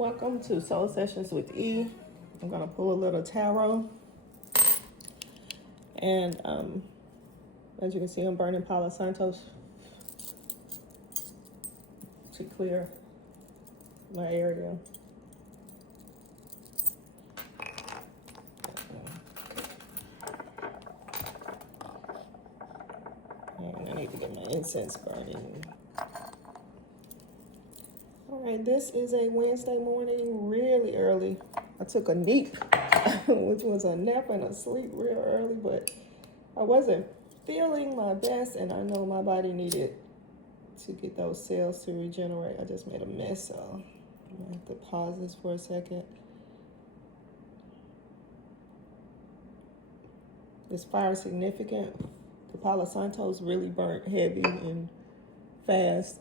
Welcome to Soul Sessions with E. I'm going to pull a little tarot. And as you can see, I'm burning Palo Santos to clear my area. And I need to get my incense burning. All right, this is a Wednesday morning, really early. I took a nap, which was a nap and a sleep real early, but I wasn't feeling my best, and I know my body needed to get those cells to regenerate. I just made a mess, so I'm gonna have to pause this for a second. This fire is significant. The Palo Santos really burnt heavy and fast,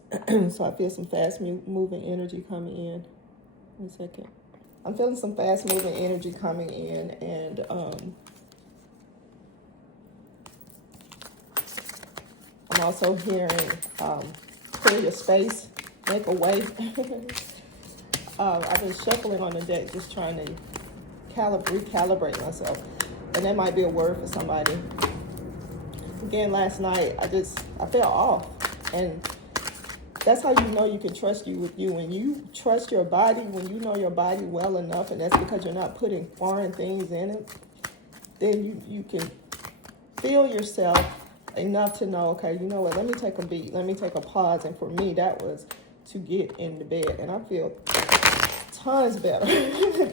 so I feel some fast moving energy coming in. One second. I'm feeling some fast moving energy coming in, and I'm also hearing clear your space, make a way. I've been shuffling on the deck, just trying to recalibrate myself, and that might be a word for somebody. Again, last night I felt off, and that's how you know you can trust you with you. When you trust your body, when you know your body well enough, and that's because you're not putting foreign things in it, then you can feel yourself enough to know, okay, you know what, let me take a beat, let me take a pause. And for me, that was to get in the bed, and I feel tons better,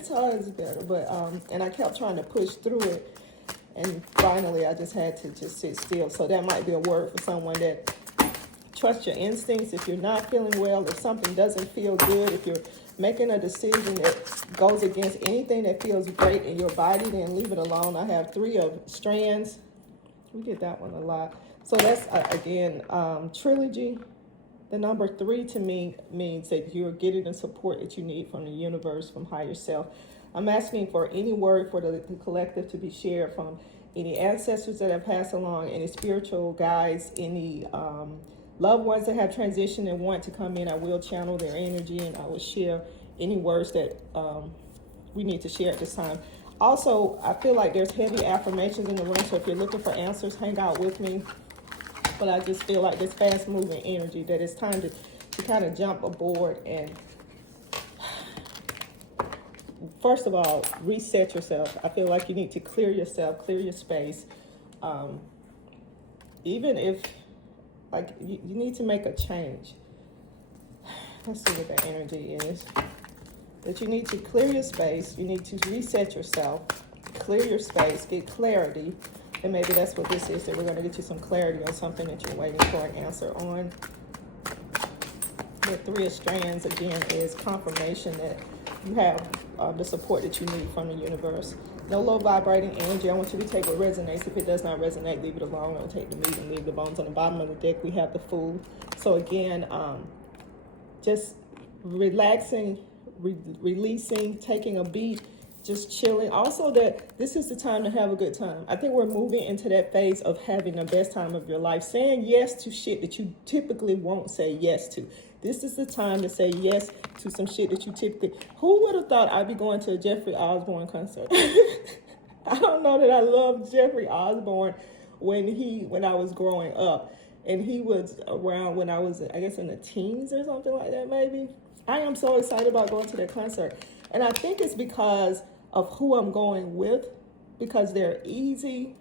tons better. But and I kept trying to push through it, and finally I just had to just sit still. So that might be a word for someone that trust your instincts. If you're not feeling well, if something doesn't feel good, if you're making a decision that goes against anything that feels great in your body, then leave it alone. I have 3 of strands. We get that one a lot. So that's, again, trilogy. The number 3 to me means that you're getting the support that you need from the universe, from higher self. I'm asking for any word for the collective to be shared from any ancestors that have passed along, any spiritual guides, any loved ones that have transitioned and want to come in. I will channel their energy, and I will share any words that we need to share at this time. Also, I feel like there's heavy affirmations in the room, so if you're looking for answers, hang out with me. But I just feel like this fast-moving energy, that it's time to kind of jump aboard and, first of all, reset yourself. I feel like you need to clear yourself, clear your space. Even if, like, you need to make a change. Let's see what that energy is. That you need to clear your space, you need to reset yourself, clear your space, get clarity, and maybe that's what this is, that we're going to get you some clarity on something that you're waiting for an answer on. The 3 of strands, again, is confirmation that you have the support that you need from the universe. No low vibrating energy. I want you to take what resonates. If it does not resonate, leave it alone. Don't take the meat and leave the bones. On the bottom of the deck, we have the Fool. So again, just relaxing, releasing, taking a beat, just chilling. Also, that this is the time to have a good time. I think we're moving into that phase of having the best time of your life, saying yes to shit that you typically won't say yes to. This is the time to say yes to some shit that you typically... Who would have thought I'd be going to a Jeffrey Osborne concert? I don't know that I loved Jeffrey Osborne when I was growing up. And he was around when I was, I guess, in the teens or something like that, maybe. I am so excited about going to that concert. And I think it's because of who I'm going with, because they're easy.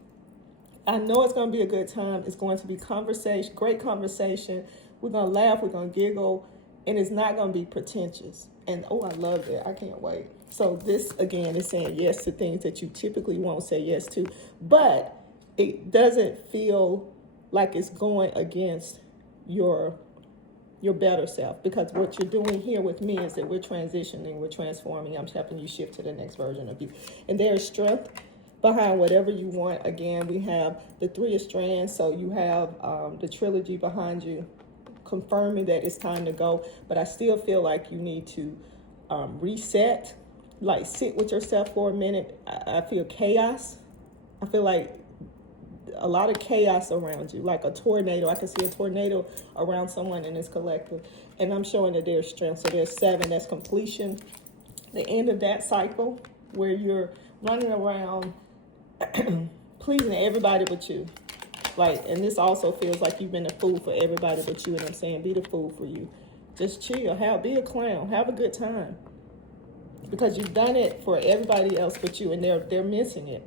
I know it's going to be a good time. It's going to be conversation, great conversation. We're going to laugh, we're going to giggle, and it's not going to be pretentious. And, oh, I love that. I can't wait. So this, again, is saying yes to things that you typically won't say yes to. But it doesn't feel like it's going against your better self, because what you're doing here with me is that we're transitioning, we're transforming. I'm helping you shift to the next version of you. And there's strength behind whatever you want. Again, we have the 3 of strands, so you have the trilogy behind you, confirming that it's time to go. But I still feel like you need to reset, like sit with yourself for a minute. I feel chaos. I feel like a lot of chaos around you, like a tornado. I can see a tornado around someone in this collective. And I'm showing that there's strength. So there's 7, that's completion. the end of that cycle where you're running around pleasing everybody but you. Like, and this also feels like you've been a fool for everybody but you, and I'm saying be the fool for you. Just chill, be a clown, have a good time. Because you've done it for everybody else but you, and they're missing it.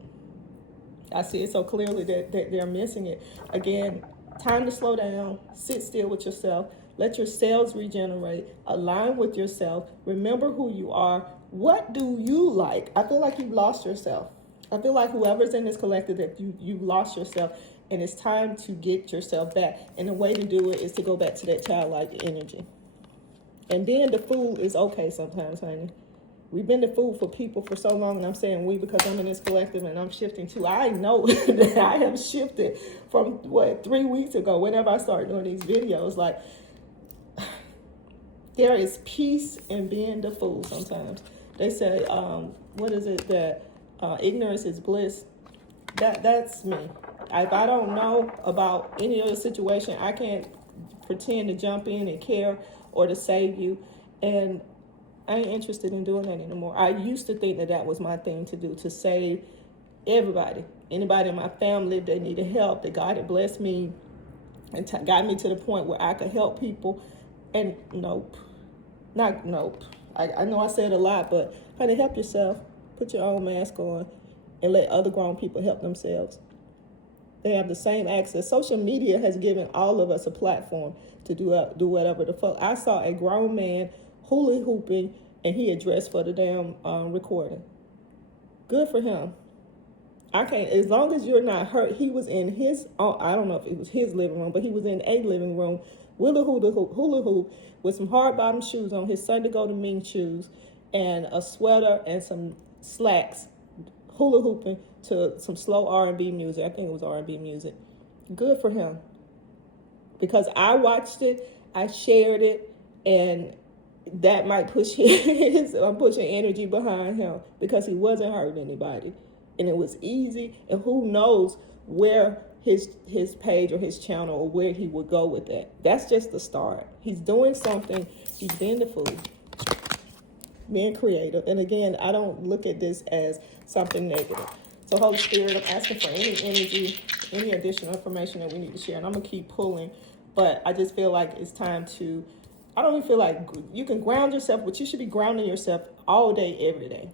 I see it so clearly that they're missing it. Again, time to slow down, sit still with yourself, let your cells regenerate, align with yourself, remember who you are. What do you like? I feel like you've lost yourself. I feel like whoever's in this collective, that you've lost yourself, and it's time to get yourself back. And the way to do it is to go back to that childlike energy. And being the fool is okay sometimes, honey. We've been the fool for people for so long, and I'm saying we because I'm in this collective and I'm shifting too. I know that I have shifted from, 3 weeks ago, whenever I started doing these videos. Like, there is peace in being the fool sometimes. They say, what is it, that ignorance is bliss? That's me. If I don't know about any other situation, I can't pretend to jump in and care or to save you. And I ain't interested in doing that anymore. I used to think that was my thing to do, to save everybody. Anybody in my family that needed help, that God had blessed me and got me to the point where I could help people. And nope. I know I said a lot, but honey, help yourself. Put your own mask on and let other grown people help themselves. They have the same access. Social media has given all of us a platform to do whatever the fuck. I saw a grown man hula hooping, and he had dressed for the damn recording. Good for him. I can't, as long as you're not hurt. He was in his, I don't know if it was his living room, but he was in a living room with a hula hoop with some hard bottom shoes on, his Sunday go to mean shoes, and a sweater and some slacks, hula hooping to some slow R&B music. I think it was R&B music. Good for him. Because I watched it, I shared it, and that might push I'm pushing energy behind him because he wasn't hurting anybody. And it was easy, and who knows where his page or his channel or where he would go with that. That's just the start. He's doing something. He's being the fool, being creative. And again, I don't look at this as something negative. So Holy Spirit, I'm asking for any energy, any additional information that we need to share. And I'm going to keep pulling, but I just feel like it's time to, I don't even feel like you can ground yourself, but you should be grounding yourself all day, every day.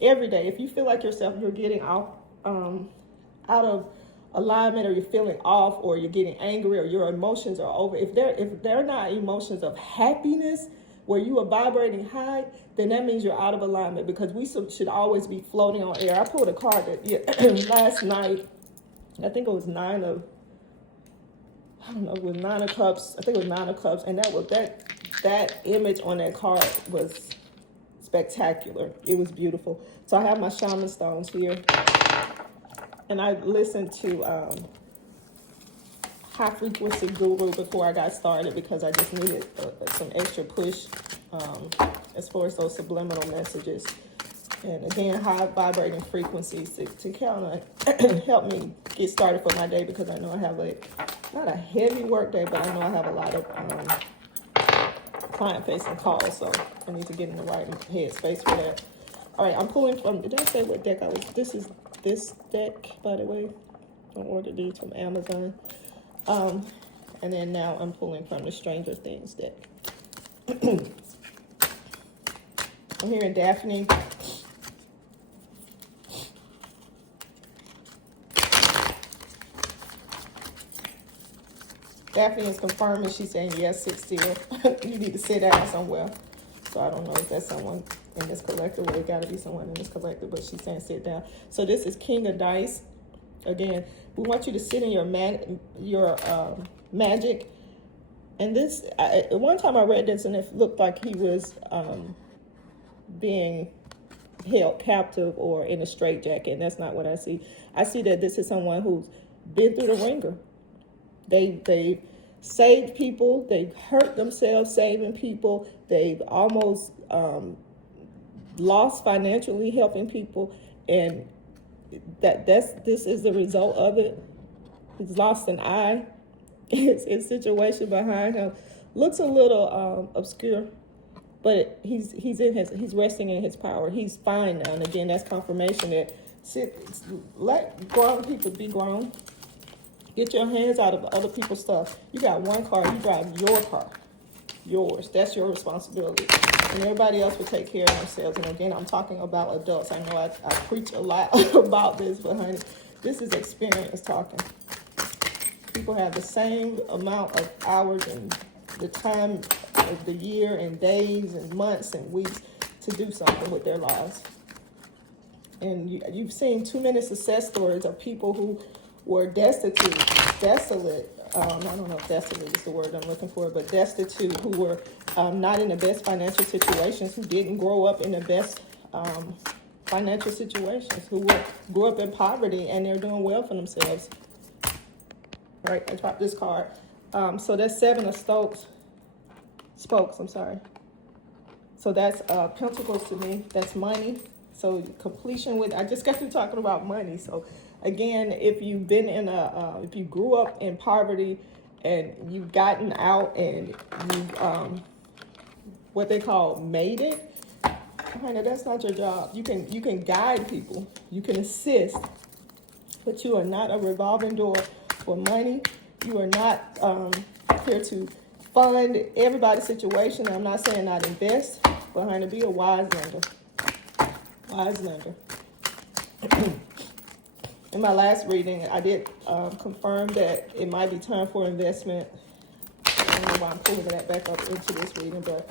Every day. If you feel like you're getting off, out of alignment, or you're feeling off, or you're getting angry, or your emotions are over, if they're not emotions of happiness where you are vibrating high, then that means you're out of alignment, because we should always be floating on air. I pulled a card that last night, I think it was Nine of Cups. I think it was Nine of Cups, and that image on that card was spectacular. It was beautiful. So I have my shaman stones here, and I listened to High Frequency Guru before I got started because I just needed some extra push as far as those subliminal messages. And again, high vibrating frequencies to kind of help me get started for my day, because I know I have not a heavy work day, but I know I have a lot of client-facing calls, so I need to get in the right headspace for that. All right, I'm pulling from, did I say what deck I was, this is this deck, by the way. I ordered these from Amazon. And then now I'm pulling from the Stranger Things deck. I'm hearing Daphne. Daphne is confirming. She's saying, yes, sit still. You need to sit down somewhere. So I don't know if that's someone in this collective, or it got to be someone in this collective, but she's saying sit down. So this is King of Dice. Again, we want you to sit in your magic. And this, one time I read this, and it looked like he was being held captive or in a straitjacket. And that's not what I see. I see that this is someone who's been through the ringer. They've saved people. They've hurt themselves saving people. They've almost lost financially helping people, and this is the result of it. He's lost an eye. His situation behind him looks a little obscure, but he's resting in his power. He's fine now. And again, that's confirmation that let grown people be grown. Get your hands out of other people's stuff. You got one car, you drive your car. Yours. That's your responsibility. And everybody else will take care of themselves. And again, I'm talking about adults. I know I preach a lot about this, but honey, this is experience talking. People have the same amount of hours and the time of the year and days and months and weeks to do something with their lives. And you've seen too many success stories of people who were destitute, desolate. I don't know if desolate is the word I'm looking for, but destitute, who were not in the best financial situations, who didn't grow up in the best financial situations, who grew up in poverty, and they're doing well for themselves. All right, I dropped this card. So that's 7 of spokes, I'm sorry. So that's pentacles to me. That's money. So completion with, I just got through talking about money. So again, if you've been in if you grew up in poverty and you've gotten out and you've, what they call made it, honey, that's not your job. You can guide people, you can assist, but you are not a revolving door for money. You are not here to fund everybody's situation. I'm not saying not invest, but honey, be a wise lender. Wise lender. In my last reading, I did confirm that it might be time for investment. I don't know why I'm pulling that back up into this reading, but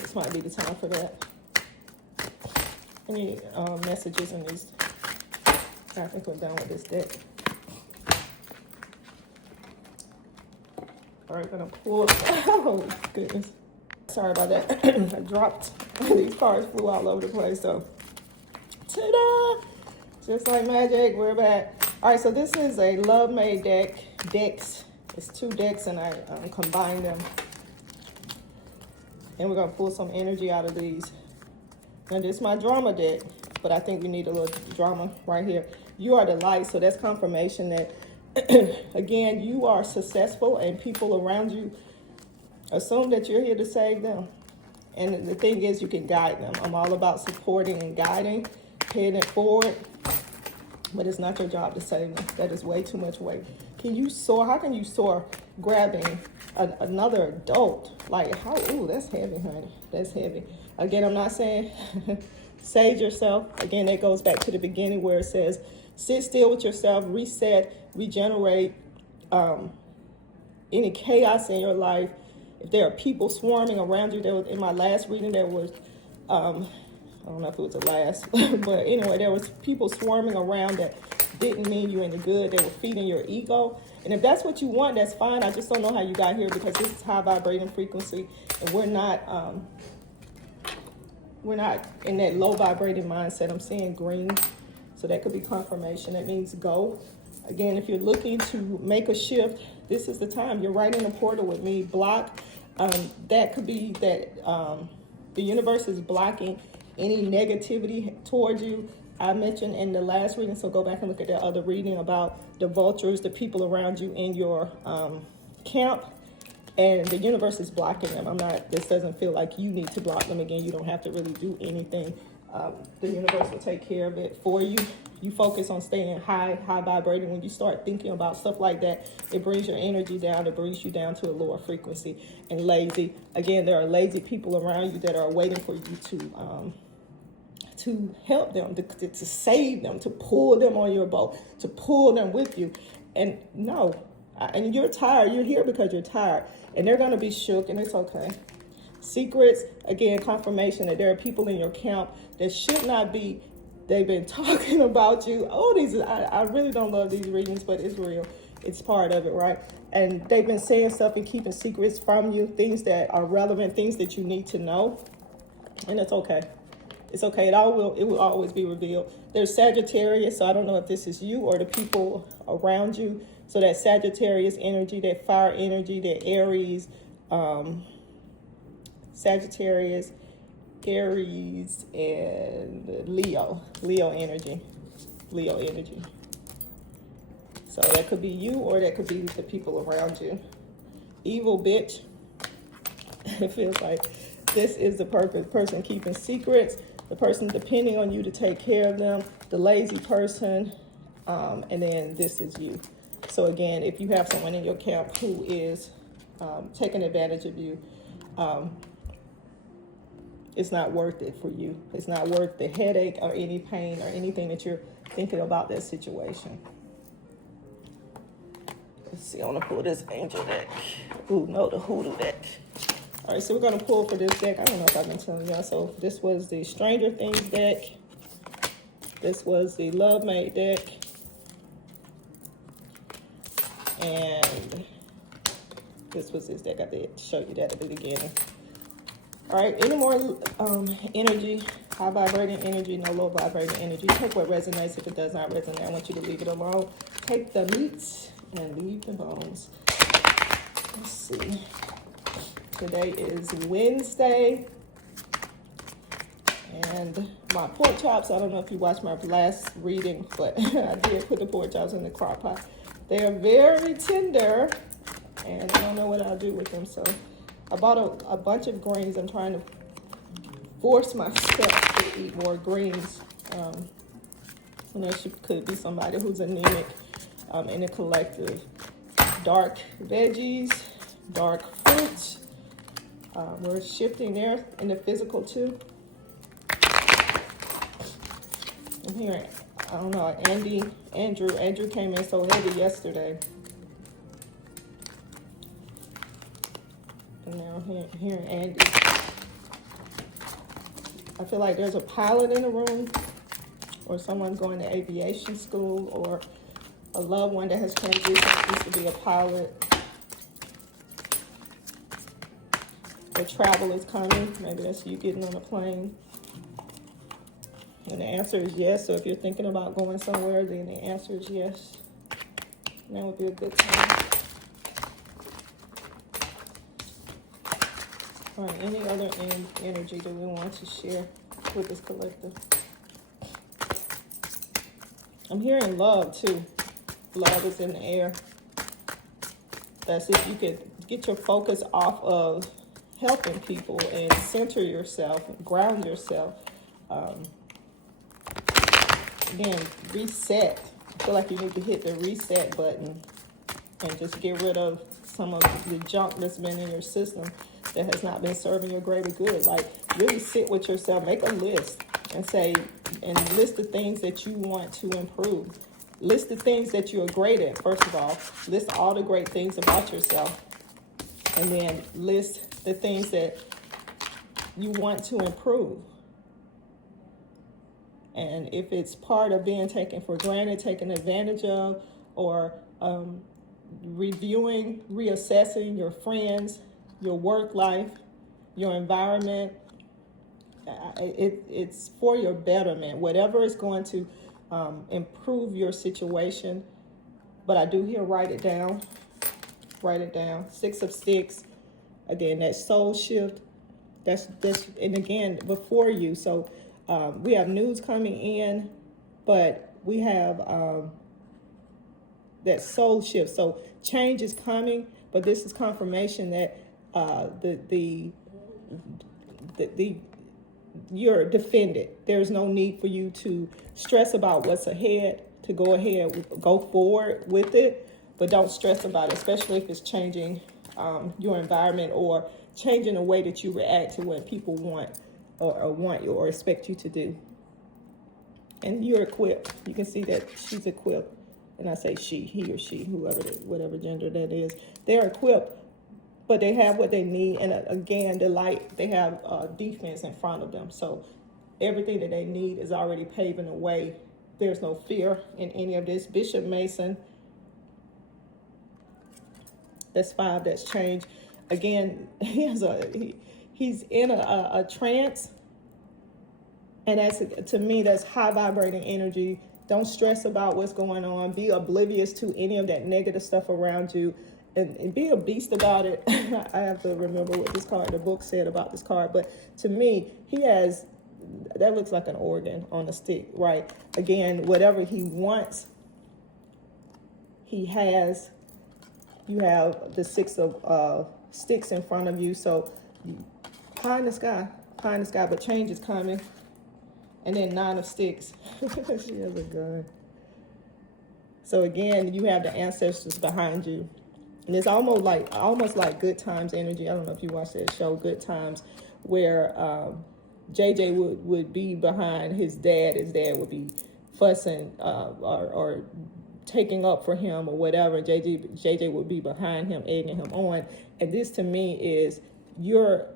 this might be the time for that. Any messages in these? I think we're done with this deck. All right, gonna pull. Oh goodness, sorry about that. I dropped. These cards flew all over the place. So, ta-da! Just like magic, we're back. All right, so this is a Love Made decks. It's 2 decks, and I combined them. And we're gonna pull some energy out of these. And this is my drama deck, but I think we need a little drama right here. You are the light, so that's confirmation that, again, you are successful, and people around you assume that you're here to save them. And the thing is, you can guide them. I'm all about supporting and guiding, paying it forward. But it's not your job to save them. That is way too much weight. Can you soar? How can you soar grabbing another adult? Like, how? Ooh, that's heavy, honey. That's heavy. Again, I'm not saying save yourself. Again, that goes back to the beginning where it says, sit still with yourself, reset, regenerate. Any chaos in your life. If there are people swarming around you, there was, in my last reading, there was, I don't know if it was the last, but anyway, there was people swarming around that didn't mean you any good. They were feeding your ego. And if that's what you want, that's fine. I just don't know how you got here, because this is high vibrating frequency, and we're not in that low vibrating mindset. I'm seeing green, so that could be confirmation. That means go. Again, if you're looking to make a shift, this is the time. You're right in the portal with me. Block. That could be that the universe is blocking any negativity towards you. I mentioned in the last reading, so go back and look at that other reading about the vultures, the people around you in your camp, and the universe is blocking them. This doesn't feel like you need to block them. Again, you don't have to really do anything. The universe will take care of it for you. You focus on staying high vibrating. When you start thinking about stuff like that, it brings your energy down. It brings you down to a lower frequency. And lazy. Again, there are lazy people around you that are waiting for you to help them, to save them, to pull them on your boat, to pull them with you. And no, and you're tired. You're here because you're tired. And they're going to be shook, and it's okay. Secrets, again, confirmation that there are people in your camp that should not be. They've been talking about you. Oh, I really don't love these readings, but it's real. It's part of it, right? And they've been saying stuff and keeping secrets from you, things that are relevant, things that you need to know. And it's okay. It's okay. It will always be revealed. There's Sagittarius, so I don't know if this is you or the people around you. So that Sagittarius energy, that fire energy, that Aries, Sagittarius, Aries, and Leo energy. So that could be you, or that could be the people around you. Evil bitch. It feels like This is the person keeping secrets, the person depending on you to take care of them, the lazy person, and then this is you. So again, if you have someone in your camp who is taking advantage of you, it's not worth it for you. It's not worth the headache or any pain or anything that you're thinking about that situation. Let's see, I want to pull this angel deck. Ooh, no, the hoodoo deck. All right, so we're going to pull for this deck. I don't know if I've been telling y'all. So this was the Stranger Things deck. This was the Love Mate deck. And this was this deck. I did show you that at the beginning. All right, any more energy, high vibrating energy, no low vibrating energy. Take what resonates. If it does not resonate, I want you to leave it alone. Take the meat and leave the bones. Let's see. Today is Wednesday. And my pork chops, I don't know if you watched my last reading, but I did put the pork chops in the crock pot. They are very tender, and I don't know what I'll do with them, so I bought a bunch of greens. I'm trying to force myself to eat more greens. Unless you could be somebody who's anemic in a collective. Dark veggies, dark fruits. We're shifting there in the physical too. I'm hearing, I don't know, Andrew came in so heavy yesterday. And now I'm hearing Andy. I feel like there's a pilot in the room, or someone's going to aviation school, or a loved one that has transitioned used to be a pilot. The travel is coming. Maybe that's you getting on a plane. And the answer is yes. So if you're thinking about going somewhere, then the answer is yes. And that would be a good time. All right, any other energy that we want to share with this collective? I'm hearing love too. Love is in the air. That's if you could get your focus off of helping people and center yourself, ground yourself. Again, reset. I feel like you need to hit the reset button and just get rid of some of the junk that's been in your system that has not been serving your greater good. Like, really sit with yourself, make a list and list the things that you want to improve. List the things that you are great at, first of all. List all the great things about yourself. And then list the things that you want to improve. And if it's part of being taken for granted, taken advantage of, or reviewing, reassessing your friends, your work life, your environment, it's for your betterment. Whatever is going to improve your situation. But I do hear write it down. Write it down. 6 of Sticks. Again, that soul shift. That's and again, before you. So we have news coming in, but we have that soul shift. So change is coming, but this is confirmation that you're defended. There's no need for you to stress about what's ahead, to go ahead, go forward with it, but don't stress about it, especially if it's changing your environment or changing the way that you react to what people want or want you or expect you to do. And you're equipped. You can see that she's equipped. And I say she, he or she, whatever gender that is. They're equipped, but they have what they need. And again, they have defense in front of them. So everything that they need is already paving the way. There's no fear in any of this. Bishop Mason, that's 5, that's change. Again, he's in a trance. And to me, that's high vibrating energy. Don't stress about what's going on. Be oblivious to any of that negative stuff around you. And be a beast about it. I have to remember what the book said about this card. But to me, that looks like an organ on a stick, right? Again, whatever he wants, he has. You have the 6 of Sticks in front of you. So Pie in the sky. Pie in the sky, but change is coming. And then 9 of Sticks. She has a gun. So again, you have the ancestors behind you. And it's almost like Good Times energy. I don't know if you watched that show, Good Times, where JJ would be behind his dad. His dad would be fussing or taking up for him or whatever. JJ would be behind him, egging him on. And this to me is you're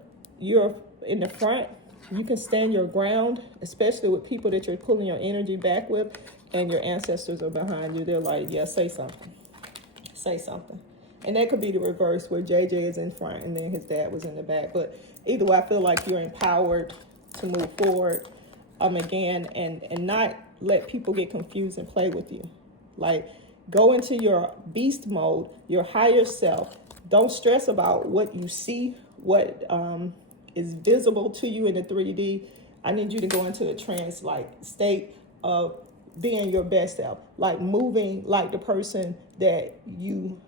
in the front. You can stand your ground, especially with people that you're pulling your energy back with, and your ancestors are behind you. They're like, yeah, say something. Say something. And that could be the reverse, where JJ is in front and then his dad was in the back. But either way, I feel like you're empowered to move forward again, and not let people get confused and play with you. Like, go into your beast mode, your higher self. Don't stress about what you see, what is visible to you in the 3D. I need you to go into a trance like state of being your best self, like moving like the person that you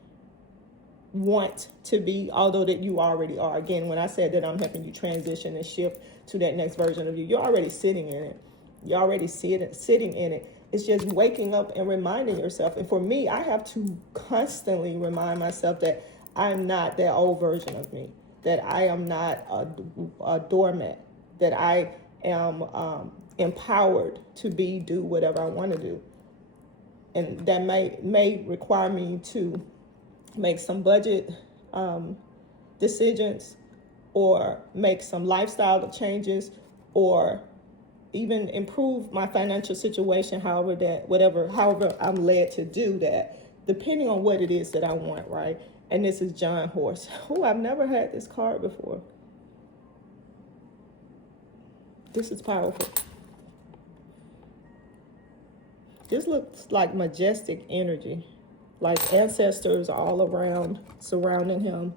want to be, although that you already are. Again, when I said that I'm helping you transition and shift to that next version of you, you're already sitting in it. You're already sitting in it. It's just waking up and reminding yourself. And for me, I have to constantly remind myself that I'm not that old version of me, that I am not a doormat, that I am empowered to do whatever I want to do. And that may require me to make some budget decisions, or make some lifestyle changes, or even improve my financial situation, however I'm led to do that, depending on what it is that I want, right? And this is John Horse. Oh, I've never had this card before. This is powerful. This looks like majestic energy, like ancestors all around, surrounding him.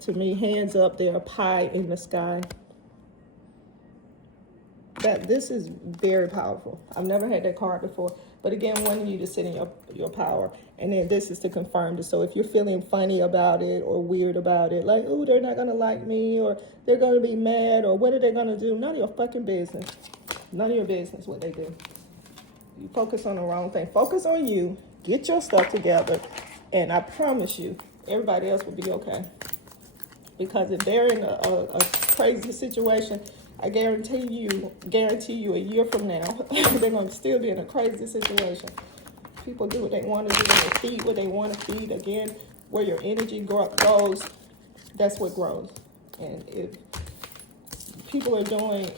To me, hands up there, pie in the sky. This is very powerful. I've never had that card before. But again, wanting you to sit in your power. And then this is to confirm this. So if you're feeling funny about it or weird about it, like, oh, they're not going to like me, or they're going to be mad, or what are they going to do? None of your fucking business. None of your business what they do. You focus on the wrong thing. Focus on you. Get your stuff together. And I promise you, everybody else will be okay. Because if they're in a crazy situation, I guarantee you a year from now, they're going to still be in a crazy situation. People do what they want to do. They feed what they want to feed. Again, where your energy goes, that's what grows. And if people are doing,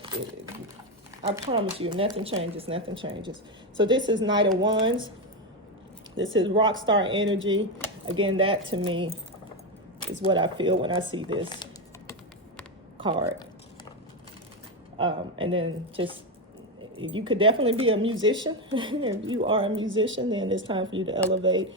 I promise you, nothing changes, nothing changes. So this is Knight of Wands. This is rock star energy. Again, that to me is what I feel when I see this card. And then just, you could definitely be a musician. If you are a musician, then it's time for you to elevate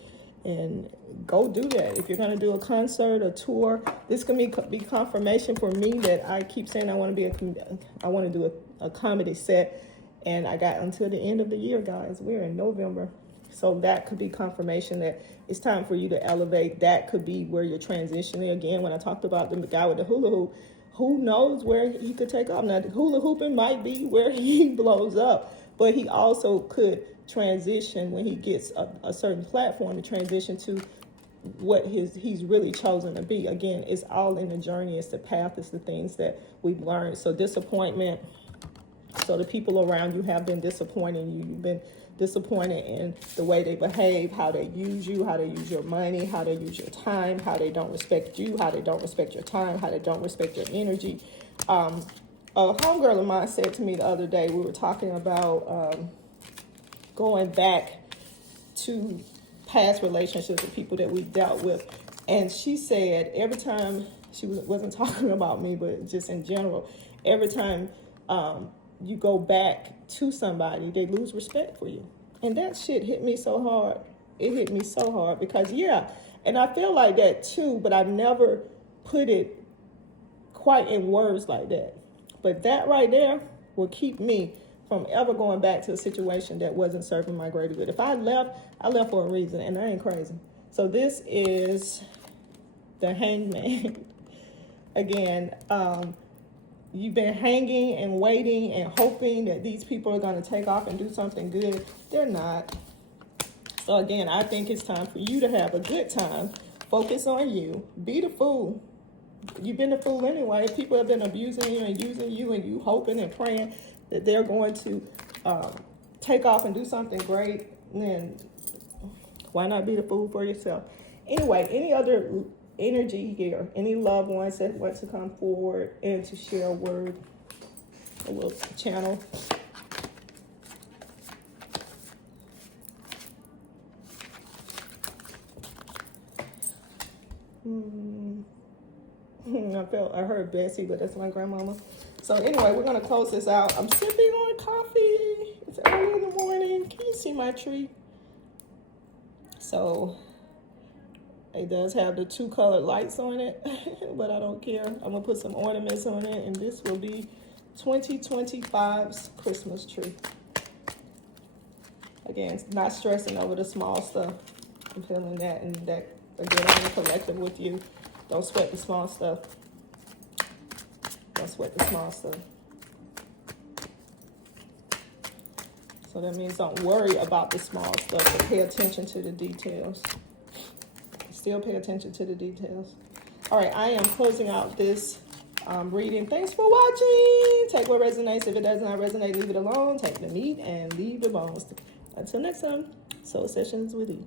and go do that. If you're going to do a concert, a tour, this can be confirmation for me that I keep saying I want to do a comedy set. And I got until the end of the year, guys. We're in November. So that could be confirmation that it's time for you to elevate. That could be where you're transitioning. Again, when I talked about the guy with the hula hoop, who knows where he could take off. Now, the hula hooping might be where he blows up, but he also could transition when he gets a certain platform to transition to what he's really chosen to be. Again, it's all in the journey. It's the path. It's the things that we've learned. So disappointment. So the people around you have been disappointing you. You've been disappointed in the way they behave, how they use you, how they use your money, how they use your time, how they don't respect you, how they don't respect your time, how they don't respect your energy. A homegirl of mine said to me the other day, we were talking about going back to past relationships with people that we dealt with. And she said every time, she wasn't talking about me, but just in general, every time you go back to somebody, they lose respect for you. And that shit hit me so hard. It hit me so hard because, yeah, and I feel like that too, but I never put it quite in words like that. But that right there will keep me from ever going back to a situation that wasn't serving my greater good. If I left for a reason, and I ain't crazy. So this is the Hangman. Again, you've been hanging and waiting and hoping that these people are going to take off and do something good. They're not. So again, I think it's time for you to have a good time. Focus on you. Be the fool. You've been the fool anyway. People have been abusing you and using you, and you hoping and praying that they're going to take off and do something great. Then why not be the fool for yourself? Anyway, any other energy here? Any loved ones that want to come forward and to share a word? A little channel. I heard Bessie, but that's my grandmama. So anyway, we're gonna close this out. I'm sipping on coffee. It's early in the morning. Can you see my tree? So it does have the 2 colored lights on it, but I don't care. I'm gonna put some ornaments on it, and this will be 2025's Christmas tree. Again, not stressing over the small stuff. I'm feeling that, and that again, I'm in a collective with you. Don't sweat the small stuff. Don't sweat the small stuff. So that means don't worry about the small stuff, but pay attention to the details. Still pay attention to the details. All right, I am closing out this reading. Thanks for watching. Take what resonates. If it does not resonate, leave it alone. Take the meat and leave the bones. Until next time, Soul Sessions with E.